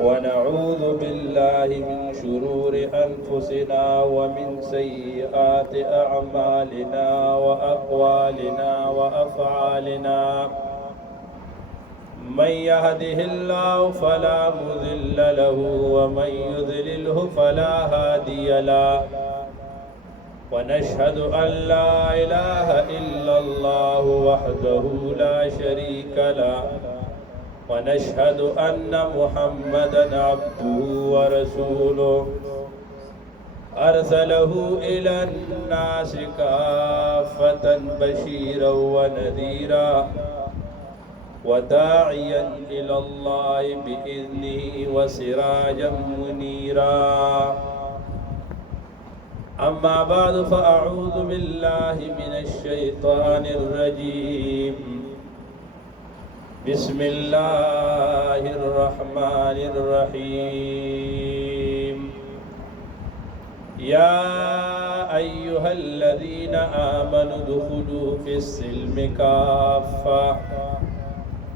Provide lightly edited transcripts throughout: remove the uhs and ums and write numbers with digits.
ونعوذ بالله من شرور أنفسنا ومن سيئات أعمالنا وأقوالنا وأفعالنا من يهده الله فلا مضل له ومن يضلله فلا هادي له ونشهد أن لا إله إلا الله وحده لا شريك له ونشهد أن محمدا عبده ورسوله أرسله إلى الناس كافة بشيرا ونذيرا وداعيا إلى الله بإذنه وسراجا منيرا أما بعد فأعوذ بالله من الشيطان الرجيم بسم الله الرحمن الرحيم يا أيها الذين آمنوا ادخلوا في السلم كافة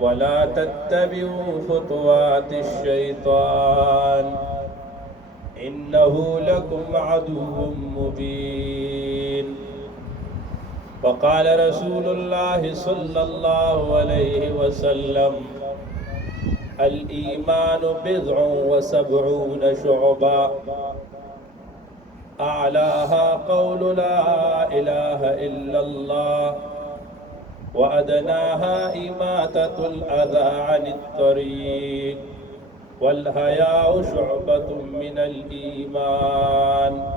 ولا تتبعوا خطوات الشيطان إنه لكم عدو مبين وقال رسول الله صلى الله عليه وسلم الإيمان بضع وسبعون شعبا أعلاها قول لا إله إلا الله وأدناها إماتة الأذى عن الطريق والحياء شعبة من الإيمان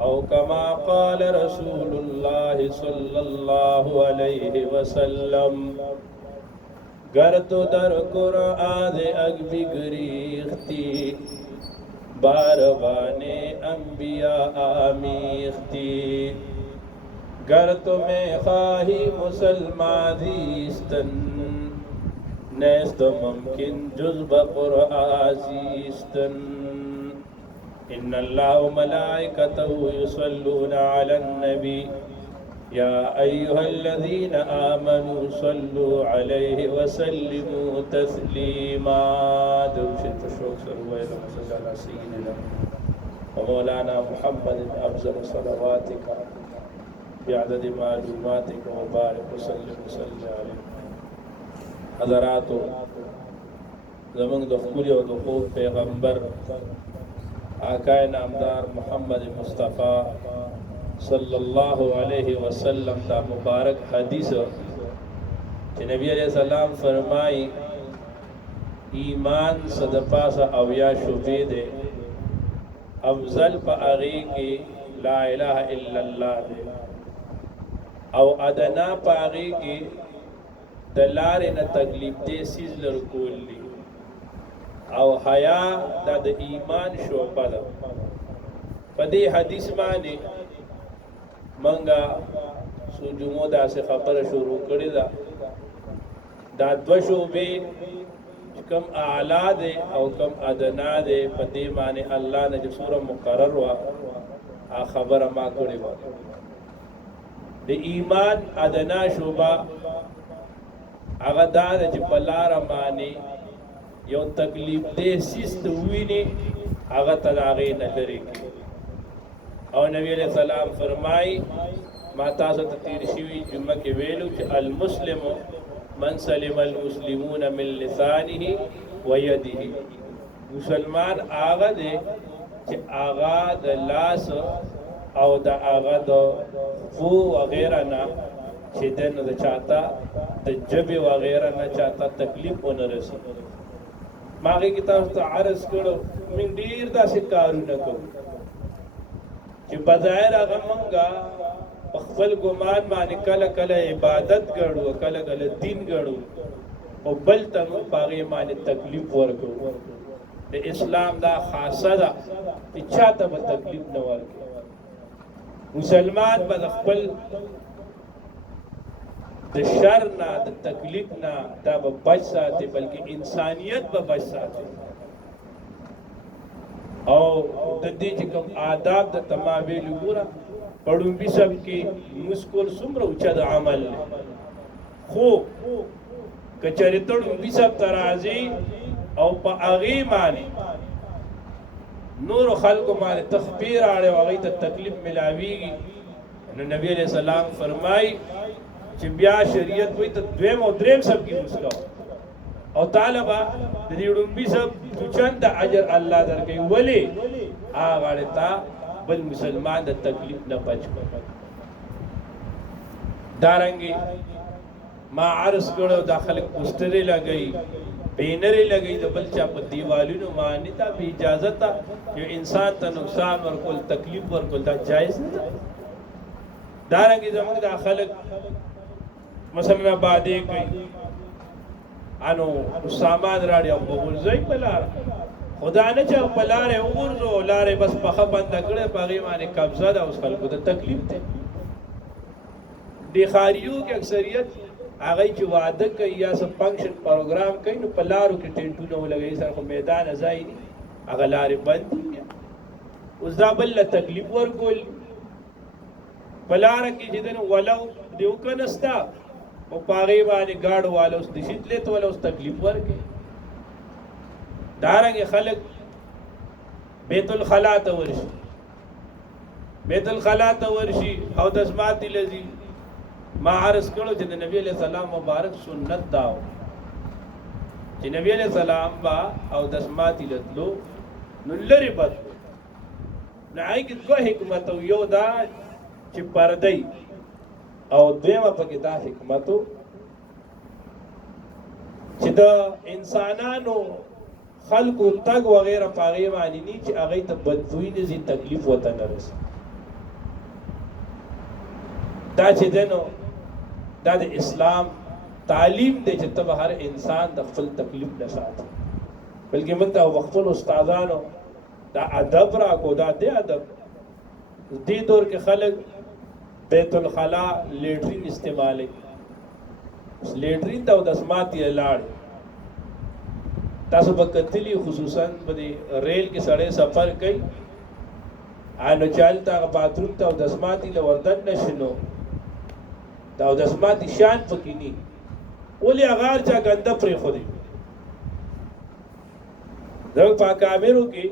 أو كما قال رسول الله صلى الله عليه وسلم گرد در قرآن اگبی گریختی باربان انبیاء آمیختی گر تمہیں خواہی مسلمان زیستن نیست ممکن جز بقرآن زیستن إن الله وملائكته يصلون على النبي يا أيها الذين آمنوا صلوا عليه وسلموا تسليما درشد الشوق سروي صلى على سيدنا ومولانا محمد أفضل صلواتك بعدد معلوماتك وبارك وسلم عليه حضرات زمن دخول و دخول پیغمبر آقای نامدار محمد مصطفیٰ صلی اللہ علیہ وسلم تا مبارک حدیث کہ نبی علیہ السلام فرمائی ایمان صدپاسا اویا شبے دے افضل پا اغی کی لا الہ الا اللہ دے او ادنا پا اغی کی دلار نا تکلیف دے سیز لرکول لی او حیا دا د ایمان شعبه ده په دې حدیث باندې منګه سوجمو دا سه خبره شروع کړی دا دو شعبې کم اعلی ده او کم ادنا ده په دې باندې الله نه چې سوره مقرر وا خبره ما کړی و د ایمان ادنا شعبه هغه دا چې په لار باندې یو تکلیف دې سیست ویني هغه تلاغې نه لري او نبی علیہ السلام فرمای ما تاسو ته تیر شوی جمعه کې ویلو چې المسلم من سلم المسلمون من لسانه ويده مسلمان هغه دې چې هغه د لاس او د هغه د خو وغیرہ نه چې دنه د چاته د جبه وغیرہ نه چاته تکلیف ونه رسي ماغی کتاب تا عرض کرو من دیر دا سکارو نکو چی بظاہر آغا منگا خپل گمان مانی کل کل عبادت گڑو کل کل دین گڑو او بل تم باغی مانی تکلیف ورکو دے اسلام دا خاصه دا اچھا تا با تکلیف نورکو مسلمان با خپل د شر نه د تکلیف نه دا به بچ ساتي بلکې انسانیت به بچ ساتي او د دې چې کوم آداب د تمامېلو ګوره پړومبي سب کې مسکول څومره اوچا د عمل خو کچری تړومبي سب ترازی او په هغې باندې نور خلکو باندې تخپیر اړې او هغې ته تکلیف ملاویږي نو نبی علیہ السلام فرمای چې بیا شریعت وایي ته دویم او دریم سب کې لمونځ کوه او تعالی به د دې ړومبي سب چند اجر الله درکوي ولې هغه اړې ته بل مسلمان د تکلیف نه بچ کړ دارنګې ما عرض کړو دا خلک پوسټرې لګوي بینرې لګوي د بل چا په دیوالونو باندې دا بې اجازه ته یو انسان ته نقصان ورکول تکلیف ورکول دا جایز نه ده دارنګې زموږ دا خلک مثلا آبادې کوي انو سامان راړي او وګورځي په لاره خدا نه چې په لارې وګورځو لارې بس پخه بنده کړې په هغې باندې قبضه ده اوس خلکو ته تکلیف دی د ښاریو کې اکثریت هغه چې واده کوي یا څه فنکشن پروګرام کوي نو په لارو کې ټینټونه ولګوي سره خو میدان ځای دي هغه لارې بند دي اوس دا بل له تکلیف ورکول په لاره کې چې دنه ولو دیو کنستا او په هغې باندې ګاډو والا اوس د شدلې ته والا اوس تکلیف ورکوي دارنګې خلک بیت الخلا ته ورشي بیت الخلا ته ورشي او دسماتې لځي ما عرض کړو چې د نبی علیہ السلام مبارک سنت داو چې نبی علیہ السلام با او دسماتې لتلو نو لرې بد نو هغې کې دوه حکمت یو دا چې پردی او دویمه پکې دا حکمت چې د انسانانو خلقو تګ وغیره په هغې باندې ني چې هغې ته بدبویي نه ځي تکلیف ورته نه رسي دا چې دی نو دا د اسلام تعلیم دی چې ته به هر انسان د خپل تکلیف نه ساتي بلکې موږ ته خپل استادانو دا ادب راکړو دا دی ادب دې دور کې خلک بیت الخلا لیټرین استعمالوي لیټرین ته او دسماتې لاړې تاسو به کتلي خصوصا په دې ریل کې سړی سفر کوي نو چې هلته هغه باتروم ته او دسماتې له وردن نه شي نو دا او دسماتې شان پکې ني ولې هغه هر چا ګنده پرېښودی زموږ په اکابرو کې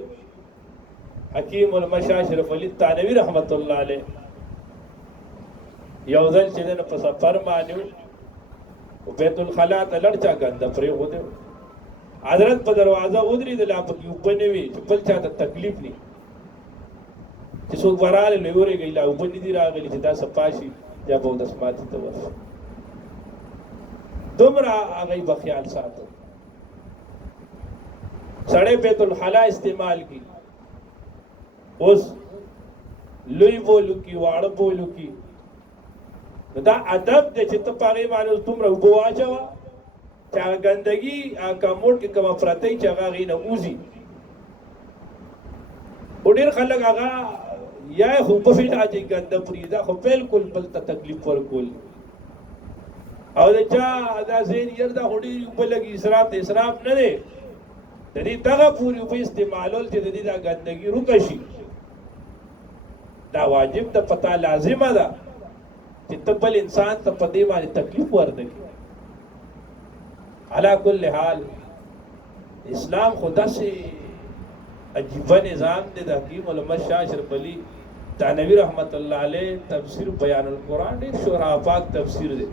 حکیم المشا اشرف علي تانوي رحمت الله علیه یو ځل چې دی نو په سفر باندې و بیت الخلا ته لړ چا ګنده پرېښودی حضرت په دروازه ودرېدل پکې اوبه نه وي چې بل چا ته تکلیف ني چې څوک ورغلی نو وورېږئ لا اوبه نه دي راغلي چې دا صفا شي یا به اودسماتې ته ورشي دومره هغوی به خیال ساتو سړی بیت الخلا استعمال کی اوس لوی بولو کی واړه بولو کی نو دا ادب دی چې ته په هغې باندې دومره اوبه واچوه چې هغه ګندګي هغه کموډ کې کومه پرتۍ چې هغه هغې نه وځي خو ډېر خلک هغه یا یې خو اوبه فټه اچوي ګنده پرېږدي خو بالکل بل ته تکلیف ورکول او د چا دا ذهن یر دا خو ډېرې اوبه لګي اسراف د اسراف نه دی د دې دغه پورې اوبه استعمالول چې د دې دا ګندګي روکه شي دا واجب د پتا لازمه ده چې ته بل انسان ته په دې باندې تکلیف ورنه کړي علا کل حال اسلام خو داسې عجیبه نظام دی د حکیم علامه شاه اشرف علي تانوي رحمت الله علیه تفسیر بیان القرآن ډېر شورا پاک تفسیر دی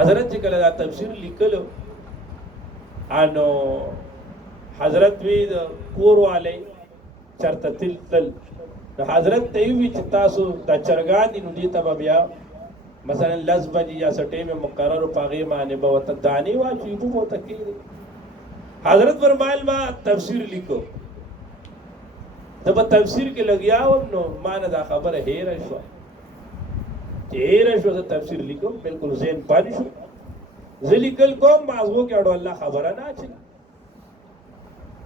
حضرت چې کله دا تفسیر لیکلو نو حضرت وی د کور والی چرته تل نو حضرت ته وی چې تاسو دا چرګان دي نو دې ته به بیا مثلا 10 بجې یا څه ټیم مقرر په هغې باندې به ورته دانې واچوي اوبه به ورته کښېږدي حضرت فرمایل ما تفسیر لیکو زه په تفسیر کې لګیا وم نو ما نه دا خبره هېره شوه چې هېره شوه زه تفسیر لیکم بلکل ذهن بند شو زه لیکل کوم مازغو کې اړو الله خبره نه اچوي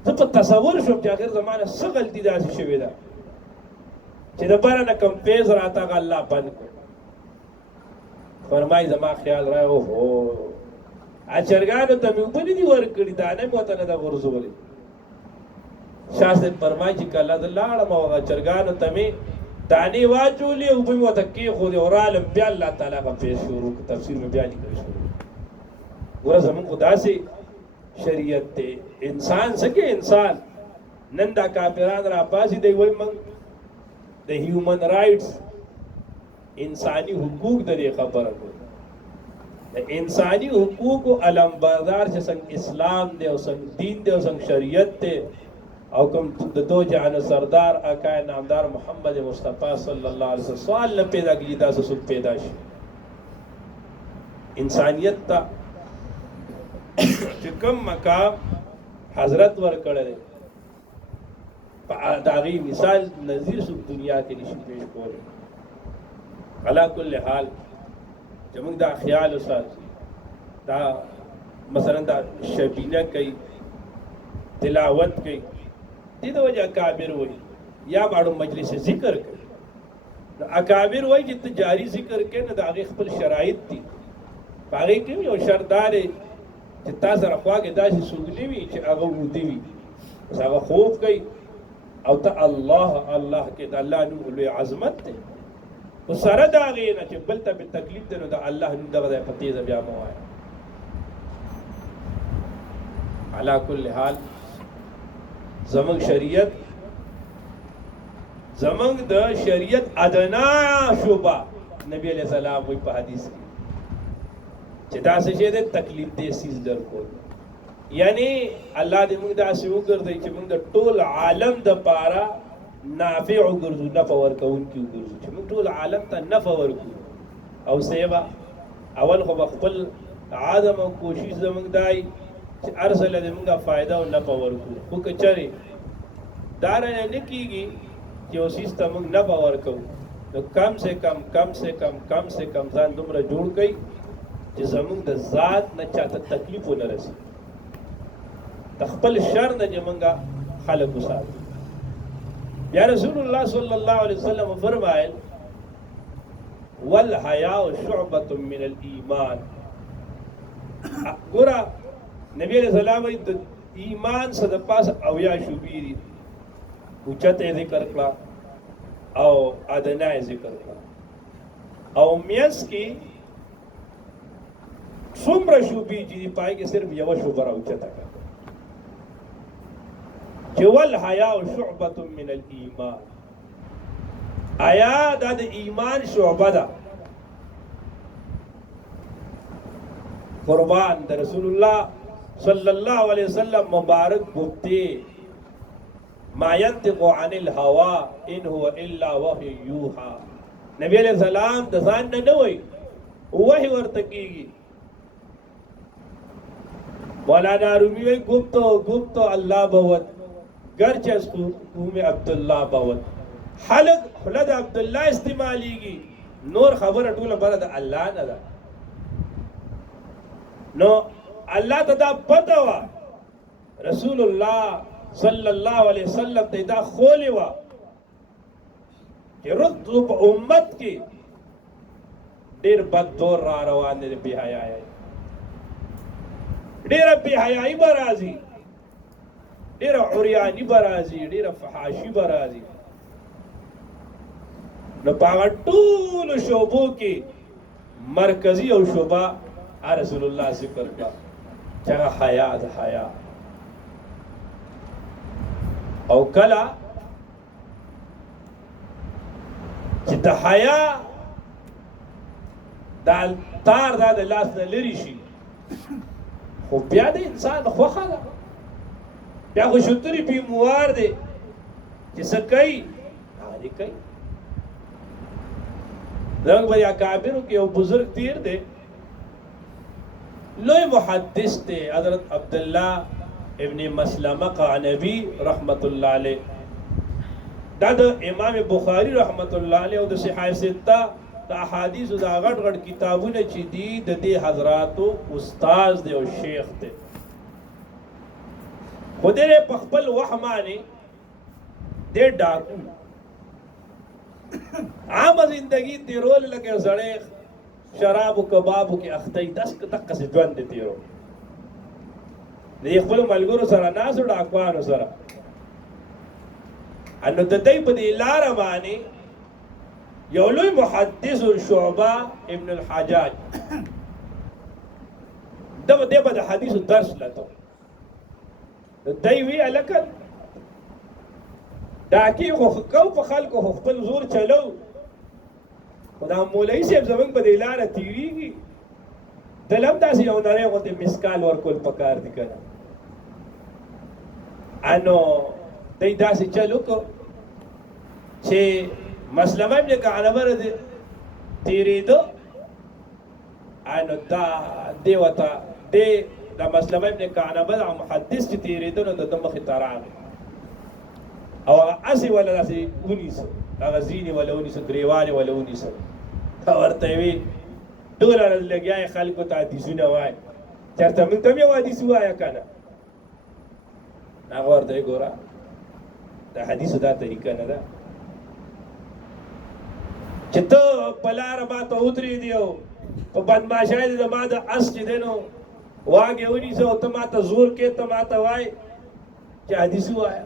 زه په تصور شوم چې آخر زما نه څه غلطي داسې شوې ده چې د بره نه کوم فیض راته هغه الله بند کړ فرمایي زما خیال رایې اوهو چرګانو ته مې اوبه نه دي ورکړي دانه مې ورته نه ده غورځولې شاه صاحب فرمایي چې کله زه لاړم او هغه چرګانو ته مې دانې واچولې اوبه مې ورته کېښودې او رالم بیا الله تعالی هغه پیش شروع تفسیر مې بیا لیکل شروع ګوره زمونږ خو داسې شریعت ته انسان سکه انسان نن دا کافران را پاسي دی وای من د هیومن رائټس انسانی حقوق د خبره کوي د انسانی حقوق علم بردار چې څنګه اسلام دی او څنګه دین دی او څنګه شریعت دی او کوم د دو جهان سردار آقا نامدار محمد مصطفی صلی الله علیه وسلم سوال نه پیدا کیږي دا څه پیدا شي انسانیت ته چې کوم مقام حضرت ورکړل داغي مثال نظیر سو دنیا کې نشي پیش کولی علا کل حال چې موږ دا خیال وساتو دا مثلا دا شبینه کوي تلاوت کوي دې د وجه اکابر وایي یا باړو مجلس ذکر کوي اکابر وایي چې ته جاری ذکر کوي نه د هغې خپل شرایط دي په هغې کې یو شرط دا دی چې تا سره خواږې داسې سوګلي وي چې هغه وده وي بس هغه خوب کوي او ته الله الله کې د الله نوم لوی عظمت دی خو سره د هغې نه چې بل ته به تکلیف دی نو د الله نوم دغه ځای په تیزه بیا مه وایه علا کل حال زمونږ شریعت زمونږ د شریعت ادنا شوبه نبی علیہ السلام وایي په حدیث کې چې داسې شی دی تکلیف دی سیز درکول یعنی الله دې موږ داسې وګرځوي چې موږ د ټول عالم دپاره نافع وګرځو نفع ورکوونکي وګرځو چې موږ ټول عالم ته نفع ورکړو او سیبه اول خو به خپل عدم او کوشش زموږ دای چې هر څه له موږ فایده او نفع ورکړو خو که چېرې دا رانه نه کېږي چې یو څیز ته موږ نفع ورکوو نو کم سے کم ځان دومره جوړ کړئ چې زموږ د ذات نه چاته تکلیف ونه رسي د خپل شر نه چې موږ خلک وساتو بیا رسول الله صلی الله علیه وسلم فرمایل والحیاء شعبة من الایمان ګوره نبی علیہ السلام وایي د ایمان څه د پاسه اویا شعبې دي اوچت یې ذکر کړه او ادنا یې ذکر کړه او میانس کې څومره شعبې چې دي پای کې صرف یوه شعبه راوچته کړه چې والحیاء شعبة من الایمان آیا دا د ایمان شعبه ده قربان د رسول الله صلی الله علیه وسلم مبارک گفته ما ينطق عن الهوى ان هو الا وحی یوحى نبی علیہ السلام د ځان نه وایي وحی ورته کیږي مولانا رومی وایي گفتو الله بوت گرچه از قوم عبدالله بوت خلق خلد عبدالله استعمالیږي نور خبره ټوله بره د الله نه ده نو الله ته دا پته وه رسول الله صلی الله علیه وسلم ته دا خولې وه چې رستو په امت کې ډېر بد دور را روان دی د بې حیایۍ ډېره بې حیایي به راځي ډېره عریاني به راځي ډېره فحاشي به راځي نو په هغه ټولو شعبو کې مرکزي او شعبه رسول الله ذکر کړه چې هغه حیا ده حیا او کله چې د حیا دا تار دا د لاس نه لرې شي خو بیا د انسان خوښه ده بیا خو شتري بیموار دی چې څه کوي هغه دې کوي زموږ په اکابرو کې یو بزرګ تیر دی لوی محدث دی حضرت عبدالله ابن مسلمه قعنبی رحمت الله علیه دا د امام بخاری رحمت الله علیه او د صحیح سته د احادیث د غټ غټ کتابونه چې دي د دې حضراتو استاد دی او شیخ دی خو دې په خپل وحمانه دې ډاکو عام زندگی تیرول لکه سړی شراب و کبابو کې اختی دس دقه سي ژوند دی تیرو د خپل ملګرو سره ناسو ډاکوانو سره انو د دې په دې لاره باندې یو لوی محدث شعبه ابن الحجاج دغه د حدیث درس لته دی وی الکه ډاکې خو کو په خلکو خو خپل زور چلو خو دا مولوي صاحب زموږ په دې لاره تېرېږي دله هم داسې یو نری غوندې مسکال ورکول پکار دي که نه نو دی داسې چل وکړو چې مسلمه ابن کعنبه تېرېده نو دا دی ورته دی د مسلمه ابن کعنبه دا محدث چې تېرېده نو د ده مخې ته راغی او هغه هسې وله داسې ونیسه هغه ځینې وله ونیسه ګرېوانې وله ونیسه ورته یې وي ټوله ورځ لګیا یې خلکو ته حدیثونه وایي چېرته موږ ته هم یو حدیث ووایه که نه هغه ورته یې ګوره د حدیثو دا طریقه نه ده چې ته په لاره ما ته ودرېدې او په بدماشۍ دې د ما د اس چې دی نو واګې ونیسه او ته ما ته زور کې ته ما ته وایې چې حدیث ووایه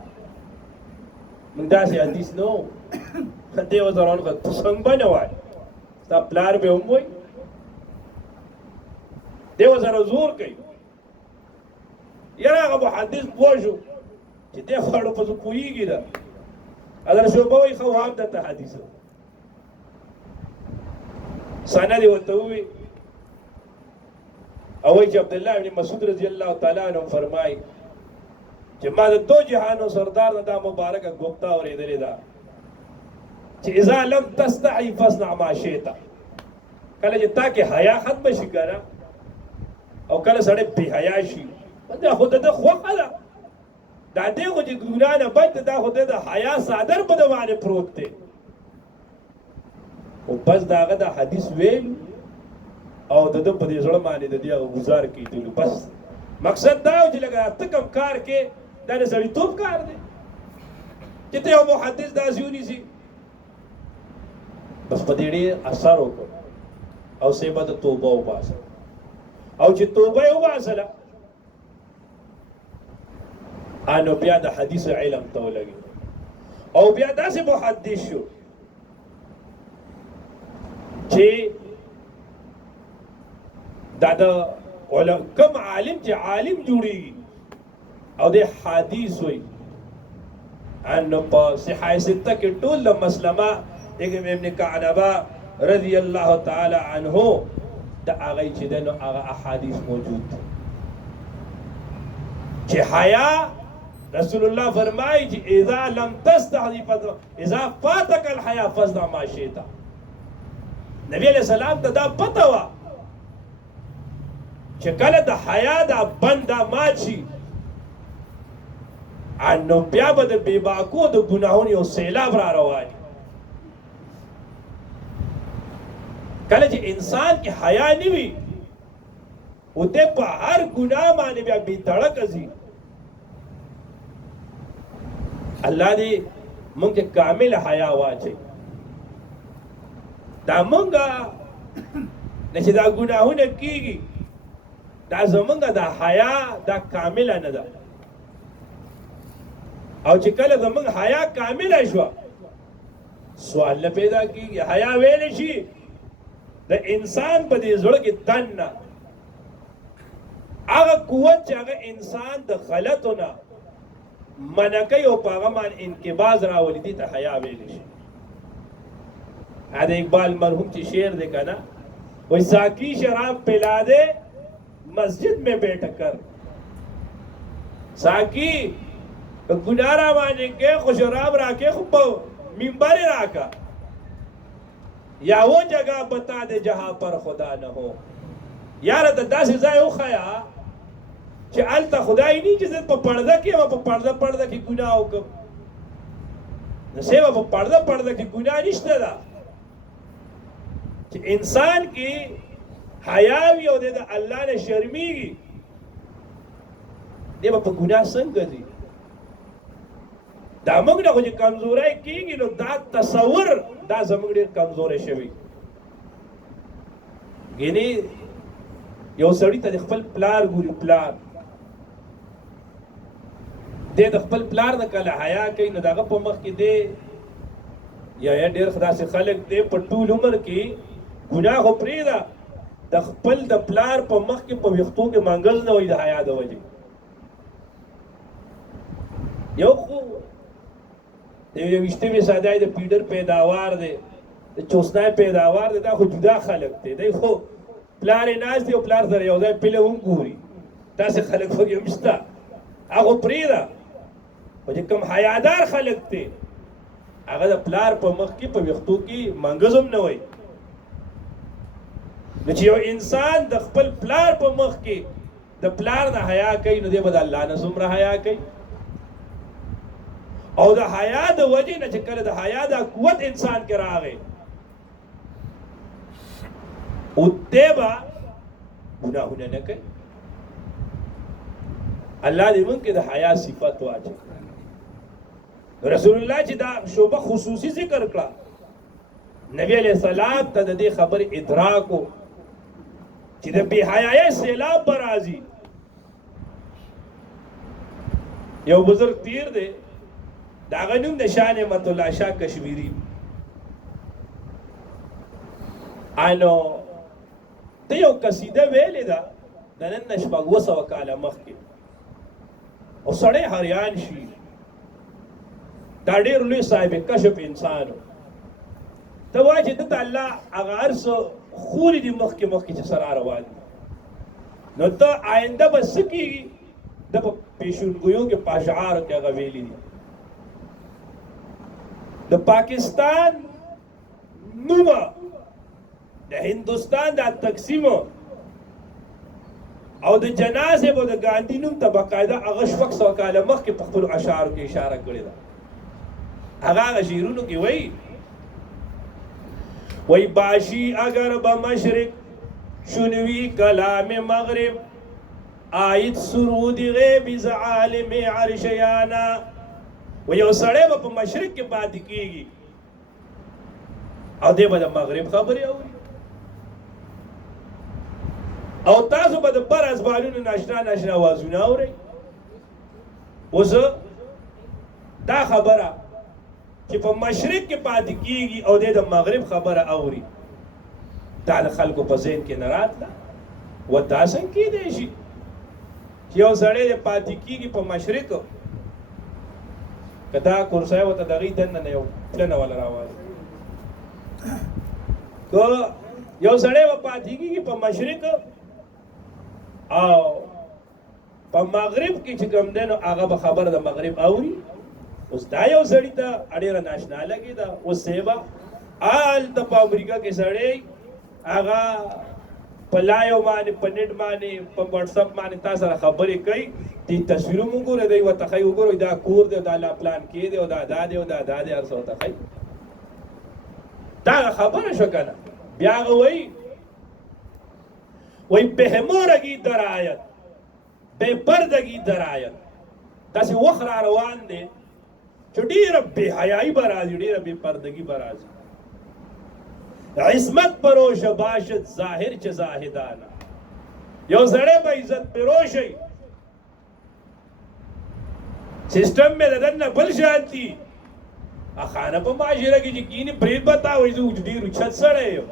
موږ داسې حدیث نه وو دی ورته راونغه ته څنګه به نه وایې ستا پلار به هم وایي دی ورسره زور کوي یاره هغه محدث پوه شو چې دی خو اړو پسې پوهېږي ده حضرت شعبه وایي ښه وام درته حدیث سند یې ورته ووي او وایي چې عبدالله ابن مسعود رضی الله تعالی عنه فرمایي چې ما د دو جهانو سردار نه دا مبارکه گفته اورېدلې ده چې اذا لم تستحي فاصنع ما شئت کله چې تا کې حیا ختم شي که نه او کله سړی بې حیا شي دا خو د ده خوښه ده دا دی خو چې ګناه نه بچ دا خو د حیا څادر په ده باندې پروت دی خو بس د هغه د حدیث ویلو او د ده په دې زړه باندې د دې هغه ګزار کېدلو بس مقصد دا و چې لکه ته کوم کار کې دا د سړیتوب کار دی چې ته یو محدث داسې ونیسي بس په دې ډېر اثر وکړ او سې به د توبه وباسه او چې توبه یې وباسله نو بیا د حدیث علم ته ولګي او بیا داسې محدث شو چې دا د کوم عالم چې عالم جوړېږي او د حدیث وایي نو په صحاح سته کې ټول د مسلمه ابن کعنبه رضی الله تعالی عنه د هغه چې دی نو هغه احادیث موجود دي چې حیا رسول الله فرمایي چې اذا لم تستحي اذا فاتك الحیا فاصنع ما شئت نبی علیہ السلام ته دا پته وه چې کله د حیا دا بند مات شي نو بیا به د بېباکو د ګناهونو یو سیلاب را رواني کله چې انسان کې حیا نه وي او دی په هر ګناه باندې بیا بېتړکه ځي الله دې موږ کې کامل حیا واچوي دا مونږه چې دا ګناهونه کېږي دا زمونږه دا حیا دا کامله نه ده او چې کله زمونږ حیا کامله شوه سوال نه پیدا کېږي حیا ویلی شي د انسان په دې زړه کې دننه هغه قوت چې هغه انسان د غلطو نه منع کوي او په هغه باندې انقباض راولي دې ته حیا ویلی شي هذا اقبال مرحوم کی شعر دے کا نا وہی ساقی شراب پلا دے مسجد میں بیٹھ کر ساقی گنارا مانے کے خوشراب راکے خوب ممبر راکا یا وہ جگہ بتا دے جہاں پر خدا نہ ہو یار دا سے ځای وخیا چې الته خدای نه چې په پرده کې او په پرده کې ګناه وکم نو سیوا په پرده کې ګناه نشته ده چې انسان کې حیا وي او د الله نه شرمېږي دی به په ګناه څنګه ځي دا موږ نه خو چې کمزوری کېږي نو دا تصور دا زموږ ډېر کمزوری شوی ګینې یو سړي ته د خپل پلار ګوري پلار دی د خپل پلار نه کله حیا کوي نو د هغه په مخ کې دی یا ډېر داسې خلک دی په ټول عمر کې ګناه خو پرېږده د خپل د پلار په مخ کې په ویښتو کې منګل نه وي د حیا د وجې یو خو د 20مې صدۍ د پیډر پیداوار دی د چوسنای پیداوار دی دا خو جدا خلک دی دی خو پلار یې ناست دی او پلار سره یو ځای پیله هم ګوري داسې خلک پکې هم شته هغه پرېږده خو چې کوم حیادار خلک دی هغه د پلار په مخ کې په ویښتو کې منګز هم نه وایي نو چې یو انسان د خپل پلار په مخ کې د پلار نه حیا کوي نو دی به د الله نه څومره حیا کوي او د حیا د وجې نه چې کله د حیا د قوت انسان کې راغی او دی به ګناهونه نه کوي الله دې موږ کې د حیا صفت واچوي رسول الله چې دا شوبه خصوصي ذکر کړه نبی علیہ السلام ته د دې خبر ادراکو چې د بې حیايۍ سیلاب به راځي یو بزرگ تیر دی د هغه نوم د شاه نعمت الله شاه کشمیری انو ته یو قصیده ویلې ده د نن نه شپږ 200 کاله مخکې او سړی حیران شي دا ډېر لوی صاحب کشف انسان ته وایې چې دته الله هغه هر څه خوري دي مخکې چې سره روان دي نو ته آینده به څه کېږي د په پیشونګویو کې په اشعارو کې هغه ویلي دي د پاکستان نومه د هندوستان دا تقسیم او د جنازې به د ګاندي نوم ته باقاعده هغه 600 کاله مخکې په خپلو اشعارو کې اشاره کړې ده هغه شعرونو کې وای باشی اگر به مشرق شنوی کلام مغرب آیت سرود غیب ز عالم عرشیانا و یو سړی به په مشرق کې پاتې کېږي او دی به د مغرب خبرې اوري او تاسو به د بر ازبالونو ناشنا آوازونه اورئ اوس دا خبره چې په مشرق کې پاتې کېږي او دی د مغرب خبره اوري دا د خلکو په ذهن کې نه راتله و دا څنګه کېدی شي چې یو سړی د پاتې کېږي په مشرق که دا کرسۍ ورته د هغې دننه نه یو پلنه والا راوالي که یو سړی به پاتې کېږي په مشرق او په مغرب کې چې کوم دی نو هغه به خبره د مغرب اوري اوس دا یو سړي ته ډېره ناشنا لګېده اوس سیبه هلته په امریکا کې سړی هغه په لایو باندې په نیټ باندې په واټساپ باندې تا سره خبرې کوي دې تصویرونه وګوره دی ورته ښایي وګورئ دا کور دی دا لا پلان کې دی او دا دا دی او دا دا دی هر څه ورته ښایي دا خبره شو که نه بیا هغه وایي بهمورگی در آید بې پردګي در آید داسې وخت را روان دی چې ډېره بې حیایي به راځي ډېره بې پردګي به راځي عصمت پروش باشد ظاهر چه زاهدانه یو سړی به عزت پروشی سسټم مې د دننه بل شان دي خانه په معاشره کې چې کینې برید به تا وایي زه ډېر اوچت سړی یم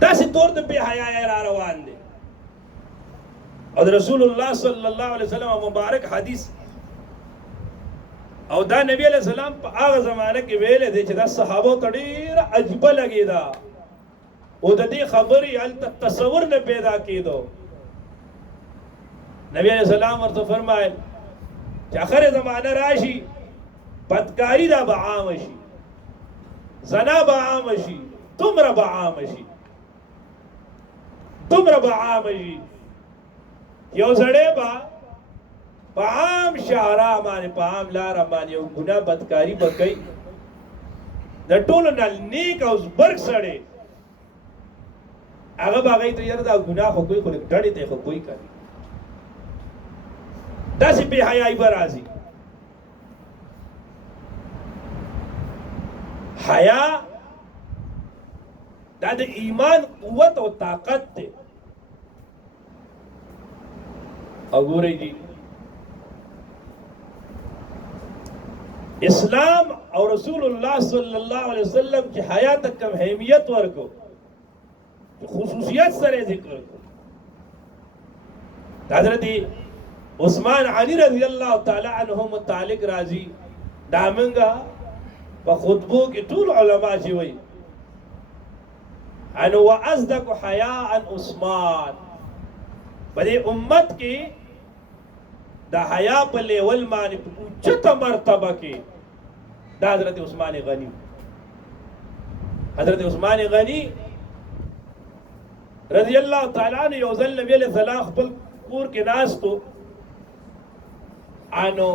داسې طور د بې حیایي را روان دی او د رسول الله صلی الله علیه وسلم مبارک حدیث او دا نبی علیہ السلام په هغه زمانه کې ویلې دی چې دا صحابه ته ډېره عجیبه لګېده او د دې خبرې هلته تصور نه پیدا کېدو نبی علیہ السلام ورته فرمایل چې آخر زمانه راشي بدکاري دا به عامه شي زنا به عامه شي دومره به عامه شي یو سړی به په عام شهرا باندې په عام لاره باندې یو ګناه بدکاري به کوي د ټولو نه نیک او زبرګ سړی هغه به هغې ته یاره دا ګناه خو کوي خو لږ ډډې ته یې خو کوي که داسې بې حیایي به راځي حیا دا د ایمان قوت او طاقت دی او ګورئ جی اسلام او رسول الله صلی الله علیه وسلم چې حیا ته کم اهمیت ورکو خصوصیت سره ذکر کو حضرت عثمان علي رضی الله تعالی عنہ متعلق راضی دامنگا په خطبو کې ټول علما چې وایي ان واصدق حیاء عثمان بلې امت کې دا حیا په لیول باندې اوچته مرتبه کې دا حضرت عثمان غنی رضی الله تعالی عنہ یو ځل نبی علیہ السلام خپل کور کې ناستو انو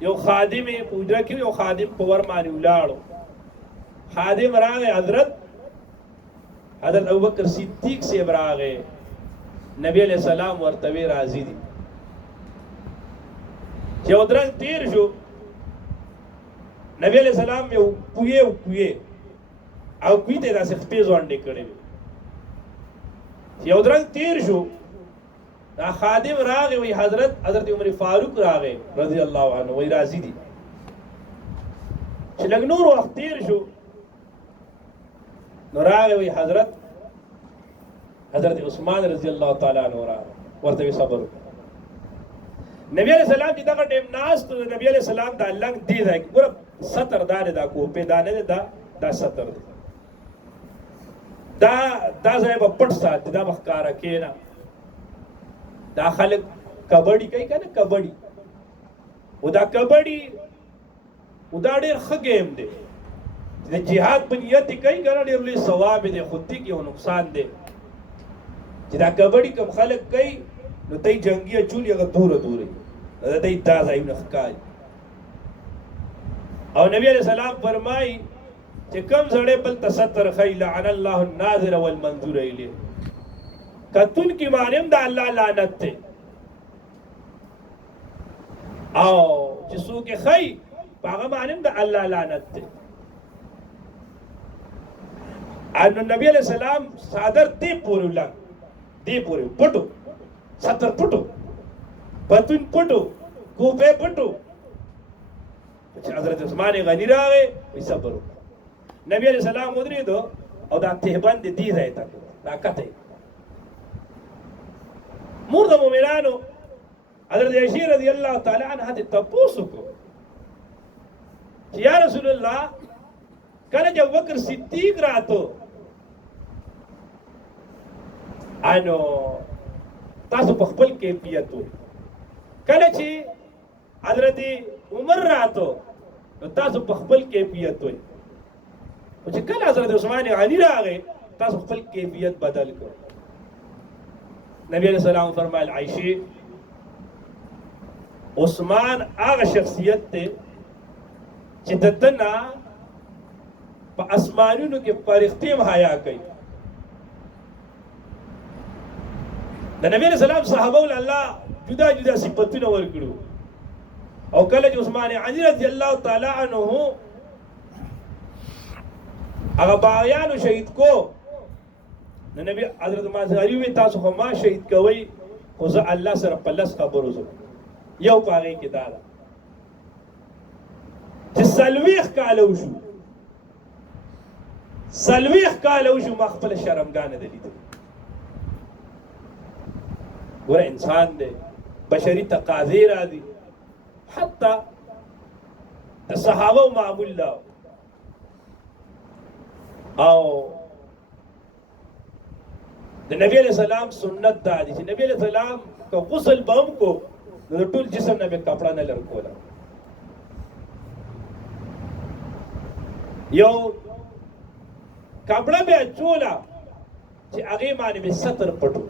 یو خادم پوجا کې یو خادم په ور باندې ولاړو خادم راغی حضرت ابوبکر صدیق سے راغی نبی علیہ السلام ورته راضی دي چې ودرنګ تیر شو نبی علیہ السلام یو کوی او کوی ته داسې خپې ځوانډې کړې یو درنګ تیر شو دا خادم راغی وی حضرت عمر فاروق راغی رضی الله عنه وی راضی دي چې لږ نور وخت تیر شو نو راغی وی حضرت عثمان رضی الله تعالی عنہ راغی ورته صبر نبی علیہ السلام چې دغه ټیم ناست نبی علیہ السلام دا لنګ دی دا ګور ستر دار دا کو په دانه دا ستر دی دا ځای په پټ سات دا مخکاره کینا دا خلک کبډي کوي کنه کبډي ودا ډېر ښه گیم دی د جهاد په نیت کوي کنه ډېر لوی ثواب دی خو دې کې نقصان دی چې دا کبډي کوم خلک کوي نو دای جنگي چولې هغه دوره دا دای دا ځای نه ښکاري او نبی علیہ السلام فرمایي چې کم زړه بل تستر خی لعن الله الناظر والمنظور الیه کتون کی مانم دا الله لعنت ته او چې څوک خی هغه مانم دا الله لعنت ته ان نبی علیہ السلام صادر دی پورو پټو ستر پټو پتون پټو کوپه پټو چې حضرت عثمان غنی راغی وی صبر نبی علیہ السلام ودرېدو او دا تهبند دی ځای ته دا کته مور د مومنانو حضرت عائشہ رضی الله تعالی عنها ته تاسو کو چې یا رسول الله کله چې ابوبکر صدیق راتو انو تاسو په خپل کیفیت کله چې حضرت عمر راتو تاسو په خپل کیفیت وي او چې کله حضرت عثمان غنی راغی تاسو خپل کیفیت بدل کړ نبی علیہ السلام فرمایل عائشہ عثمان هغه شخصیت ته چې دتنا په اسمانونو کې پرختیم حیا کوي د نبی علیہ السلام صحابه الله جدا صفاتونه ورکړو او کله چې عثمان غنی رضی الله تعالی عنہ هغه باغیانو شهید کو نو نبی حضرت مازاری وی تاسو خو ما شهید کوي خو زه الله سره په لس خبرو زه یو پاره کې دا چې سلويخ کالو شو ما خپل شرمګانه دي ګوره انسان دی بشری تقاضی را دي حتی د صحابه معمول لا او د نبی علیہ السلام سنت دا دي چې نبی علیہ السلام کو غسل بم کو نو ټول جسم نه به کپڑا نه لرکولا یو کپڑا به چولا چې هغه باندې به ستر پټو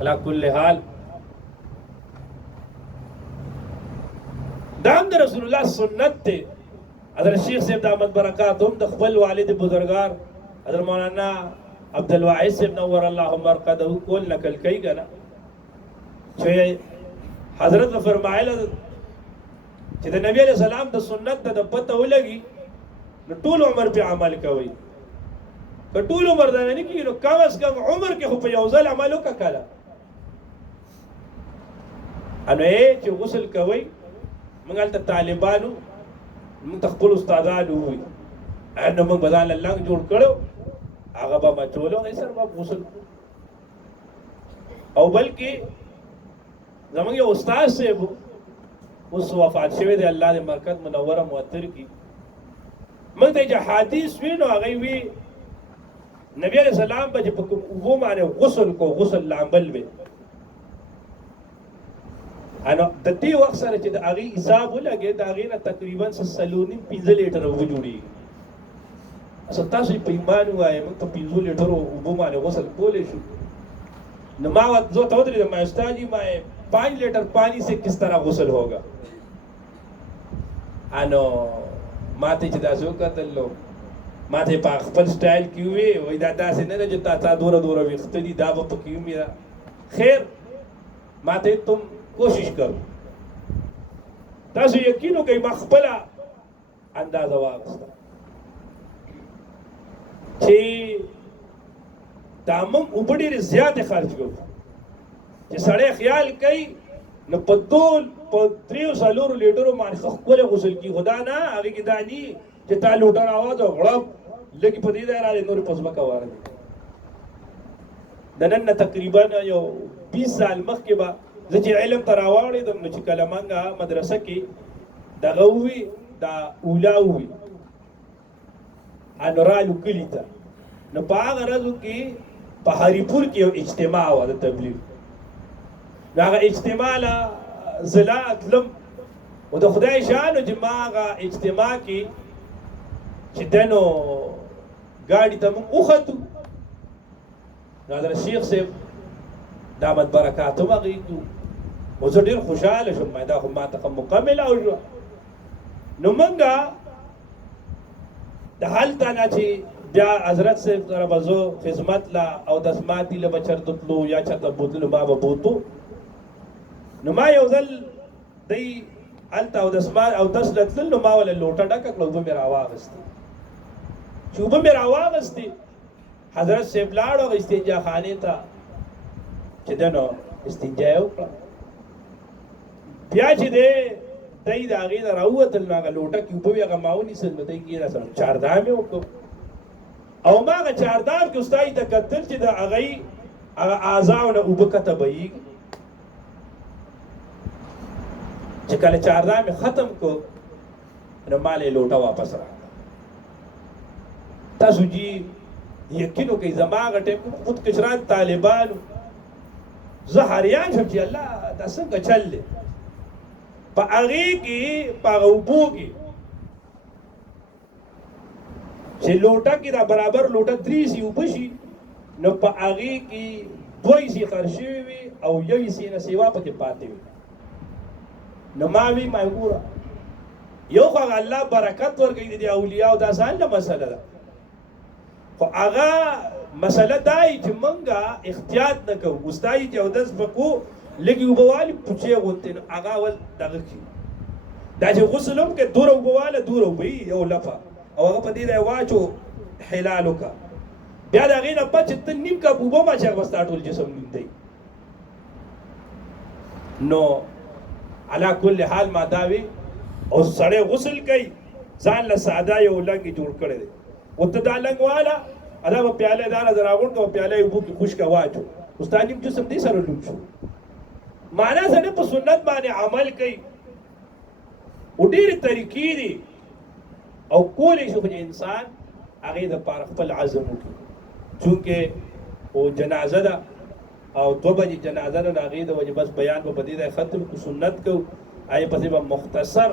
علا کل حال دام د رسول الله سنت ته حضرت شیخ صاحب دامت برکات هم د خپل والد بزرگار حضرت مولانا عبدالواحد صاحب نور الله مرقده کول نقل کوي کنه چې حضرت فرمایله چې د نبی علیہ السلام د سنت د پته ولګي نو ټول عمر په عمل کوي که ټول عمر دا نه کیږي نو کم از کم عمر کې خو په یو ځل عمل وکړه انو چې غسل کوي موږ ته طالبانو موږ خپل استادانو وي ان موږ بدل الله جوړ کړو هغه به مچولو یې سره به غسل او بلکې زمونږ یو استاد صاحب اوس وفات شوی دی، الله دې مرکز منوره موثر کړي. موږ ته چې حدیث وي نو هغې وي نبي علیه السلام به چې په کوم اوبو باندې غسل کو، غسل لامبل وي، نو د دې وخت سره چې د هغې حساب ولګېد د هغې نه تقریبا 4.5 لیټره اوبه جوړېږي. اصل تاسو په ایمان ووایئ موږ په 5 لیټرو اوبو باندې غسل کولی شو. نو ما زه ورته ودرېدم، ما استاد جي ما 5 لیٹر پانی سے کس طرح غسل ہوگا؟ انو ماته چې داسې وکتل نو ماته په خپل سټایل کې وویې وایي دا داسې نه ده چې تا دوره ویښته دي دا به پکې ومي. خیر ماته تم کوشش کرو. تاسو یقین وکئ ما خپله اندازه واخیسته چې دا موږ اوبه ډېرې زیاتې خرچ کړو چې سړی خیال کوي نو په ټول په 3-4 لیټرو باندې ښکلی غسل کي، خو دا نه هغې کې دا دي چې تا لوټه راواز او غړپ لږې په دې ځای راغلی نورې په ځمکه واردې. د نن نه تقریبا یو 20 سال مخکې به زه چې علم ته راواړېدم نو چې کله موږ مدرسه کې دغه ووي دا اولا ووي نو رالو کلي ته، نو په هغه ورځو کې په هریپور کې یو اجتماع وه د تبلیغ. نو هغه اجتماع له زه تلم او د خدای شانو چې ما هغه اجتماع کې چې دی نو ګاډي ته موږ وختو نو حضرت شیخ صاحب دامت برکاتهم هغې کو او زه ډېر خوشحاله شوم. دا خو ما ته مکمله وشوه. نو موږ د هلته نه چې بیا حضرت صاحب سره به زه خدمت له اودس ماتي له به چېرته تلو یا چېرته بوتلو ما به بوتو. نو ما یو ځل دی هلته اودس له تلل نو ما وله لوټه ډکه کړه، اوبه مې راواغستې. چې اوبه مې راواغستې حضرت صاحب لاړو هغه استنجا خانې ته چې دی نو استنجا یې وکړه. بیا چې دی دی د هغې نه راووتل نو هغه لوټه کې اوبه وې هغه ما ونیسل نو دی کېنه سره چاردام یې وکړو او ما هغه چاردام کې استاد ته کتل چې د هغې هغه اعضاو نه اوبه کته بهیږي. چې کله چاردام یې ختم کو نو ما له لوټه واپس راغله. تاسو جی یقین وکئ زما هغه ټایم کې خود کشران طالبانو زه حیران شم چې الله دا څنګه چل دی په هغې کې په هغه اوبو کې چې لوټه کې دا برابر لوټه 3 سي اوبه شي نو په هغې کې 2 سي خرڅ شوي وي او 1 سي نه سیوا پکې پاتې وي. نو ما وی ما ګوره یو خو هغه الله برکت ورکوي د دې اولیاو دا ځانله مسله ده، خو هغه مسله دا یي چې موږ احتیاط نه کوو. استایي چې اودس به کو لږې اوبه والي پوچې غوندې نو هغه اول دغه کړي دا چې غسل هم کې دوره اوبه واله دوره اوبه یي یو لپه او هغه په دې ځای واچو حلال وکړه. بیا د هغې نه پس چې ته نیم کپ اوبه هم اچوې هغه به ستا ټول جسم نیم دی. نو علا کل حال ما دا وی او سړی غسل کوي ځان له ساده یو لنګ جوړ کړی دی ورته دا لنګ واله دا به پیاله دا نه راغونډ کړه پیاله یې اوبو کې خشکه واچو ستا نیم جسم دې سره لوټ شو. معنا سړی په سنت باندې عمل کوي او ډېرې طریقې دي او کولی شو چې انسان هغې دپاره خپل عزم وکړي. چونکې او جنازه ده او 2 بجې جنازه ده، د هغې د وجې بس بیان به په دې ځای ختم کړو، سنت کوو، هغې پسې به مختصر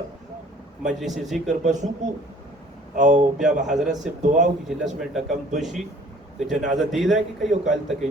مجلس ذکر بس وکړو او بیا به حضرت صاحب دعا وکړي چې 10 منټه کم 2 شي د جنازه دې ځای کې کوي او کال ته کوي.